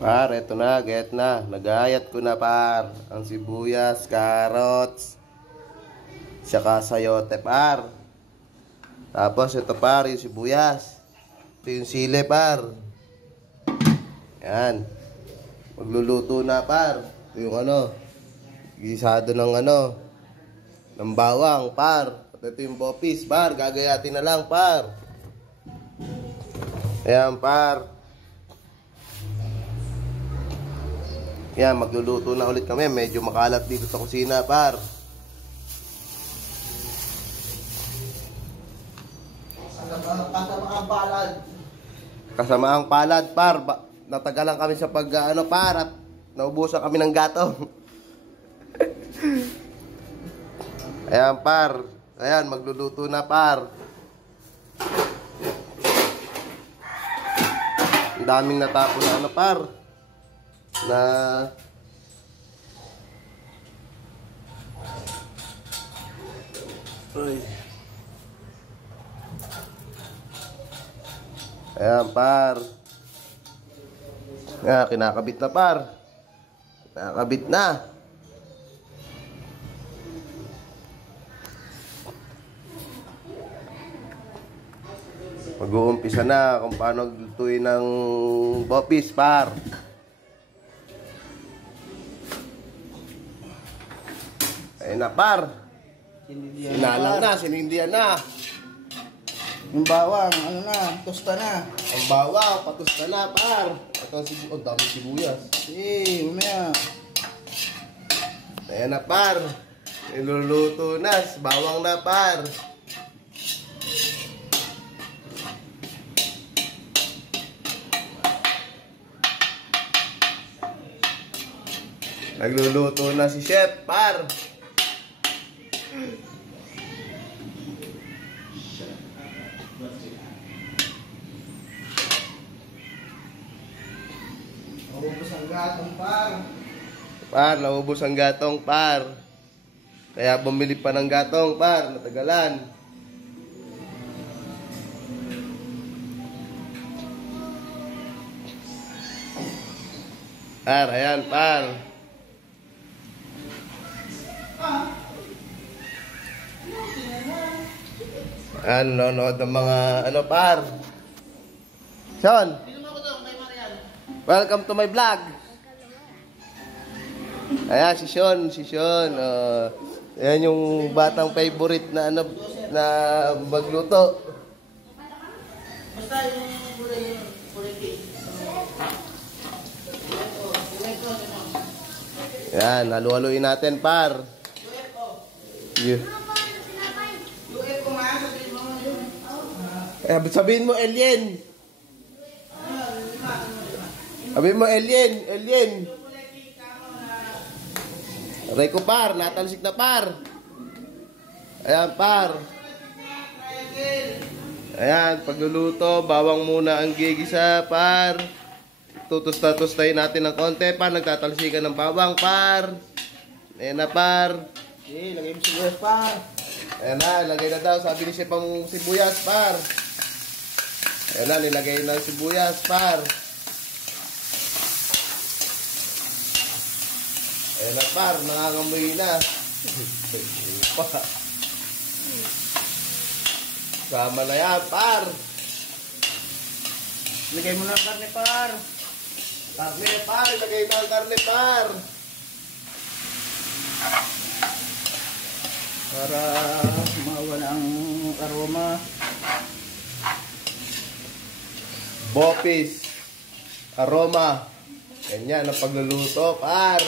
Par, eto na, get na. Nagayat ko na par. Ang sibuyas, carrots, saka sayote par. Tapos ito par, yung sibuyas. Ito yung sili par. Yan. Magluluto na par. Ito yung gisado ng ng bawang par. At ito yung bopis par. Gagayatin na lang par. Ayan par. Yan, magluluto na ulit kami. Medyo makalat dito sa kusina, par. Kasamaang palad. Kasamaang palad, par. Natagalan kami sa par. At naubusan kami ng gatong. Ayan, par. Ayan, magluluto na, par. Ang daming natapon na par. Ayan par. Kinakabit na par. Kinakabit na. Mag-uumpisa na kung paano lutuin ng bopis par. Ayan na par. Sinalang na, sinindihan na. Yung bawang, tosta na. Ang bawang, patusta na par. Ito ang sibuyas, dami sibuyas. Mamaya. Ayan na par. Niluluto na, bawang na par. Nagluluto na si chef par. Naubos ang gatong par. Par, naubos ang gatong par. Kaya bumili pa ng gatong par, natagalan. Par, ayan par. Nanonood ng mga par. Sean, welcome to my vlog. Ayan si Sean. Ayan yung batang favorite na na magluto. Basta yung kulay Ayan, halu-haluin natin par. Yeah. Sabihin mo alien. Sabihin mo alien. Aray ko par, natalsik na par. Ayan par. Ayan, pagluluto, bawang muna ang gigisa par. Tutusta-tustahin natin ng konti par. Nagtatalsikan ng bawang par. Ayan na par. Lagay mo sibuyas par. Ayan na, lagay na daw. Sabi ni Chef ang sibuyas par. Ayan na, nilagay na sibuyas par. Ayan na par, nangangamoy na. Sama na yan par. Lagay mo na ang karne par. Karne par, ilagay na ang karne par. Para mawala ang aroma. Bopis. Aroma. Ganyan ang pagluluto par.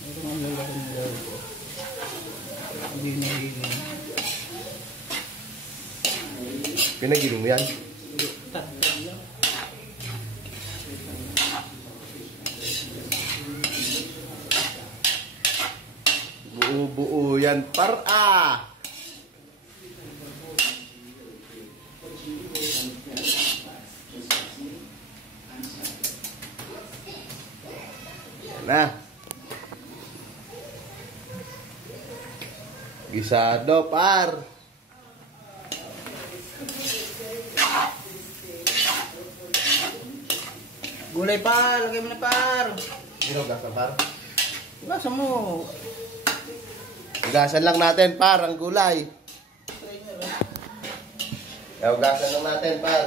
Ito ang lalaki nila. Hindi nahihigin. Pinaginom yan. Buo-buo yan par Yan na. Gisado par. Gulay par, lagay mo na par. Hinugasan par. Gasa mo. Hugasan lang natin par ang gulay. Hugasan lang natin par.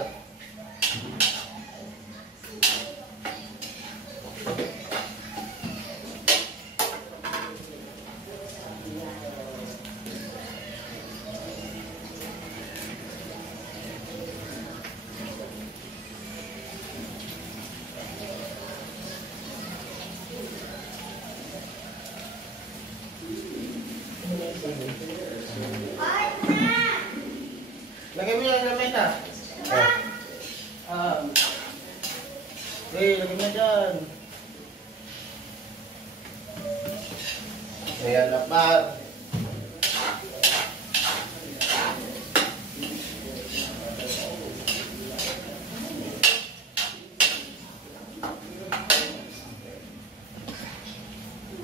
Lagay mo yan na meta. Okay, lagay mo na dyan. Ayan na par.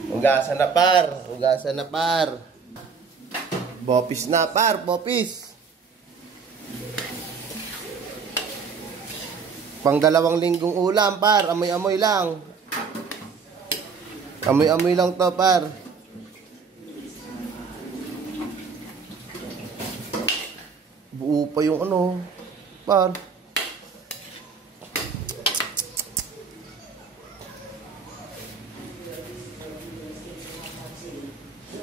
Hugasan na par. Hugasan na par. Bopis na par. Bopis. Pang 2 linggong ulam par. Amoy-amoy lang. Amoy-amoy lang to par. Buo pa yung ano par.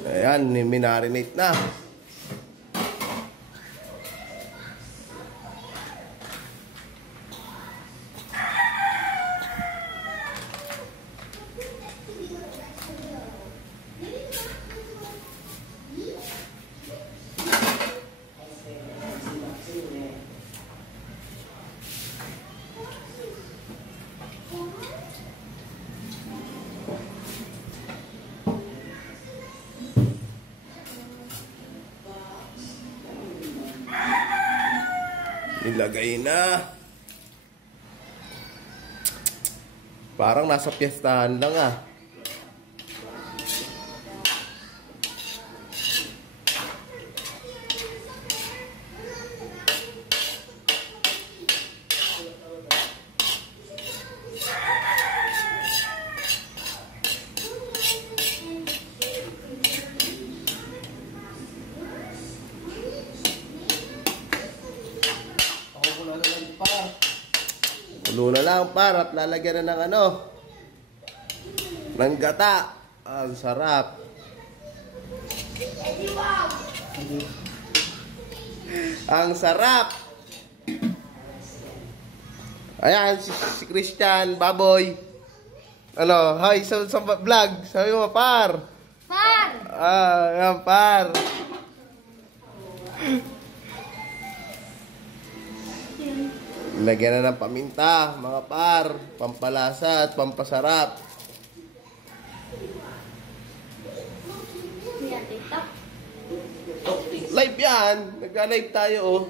Ayan, minarinate na. Ilagay na. Parang nasa piyestahan lang ah. Tulo na lang par at lalagyan na ng ano, ng gata. Ang sarap. Ang sarap. Ayan si Christian Baboy. Ano, hi sa vlog. Sabi mo par. Par! Ayan par. Lagyan na ng paminta, mga par, pampalasa at pampasarap. Kuya, TikTok. Live yan! Nagka-live tayo oh.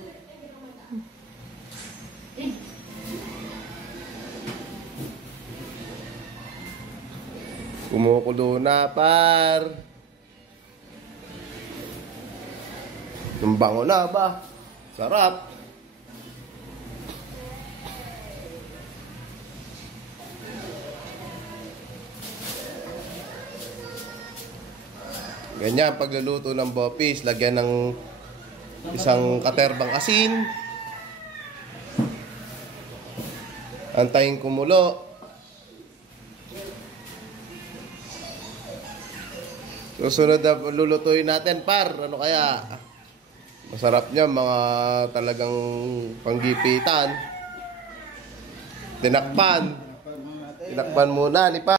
Kumukulo na par. Ang bango na ba? Sarap. Ganyan pagluluto ng bopis, lagyan ng isang katerbang asin. Antayin kumulo. Susunod na lulutuin natin par, ano kaya? Masarap niya, mga talagang panggipitan. Tinakpan. Tinakpan muna ni par.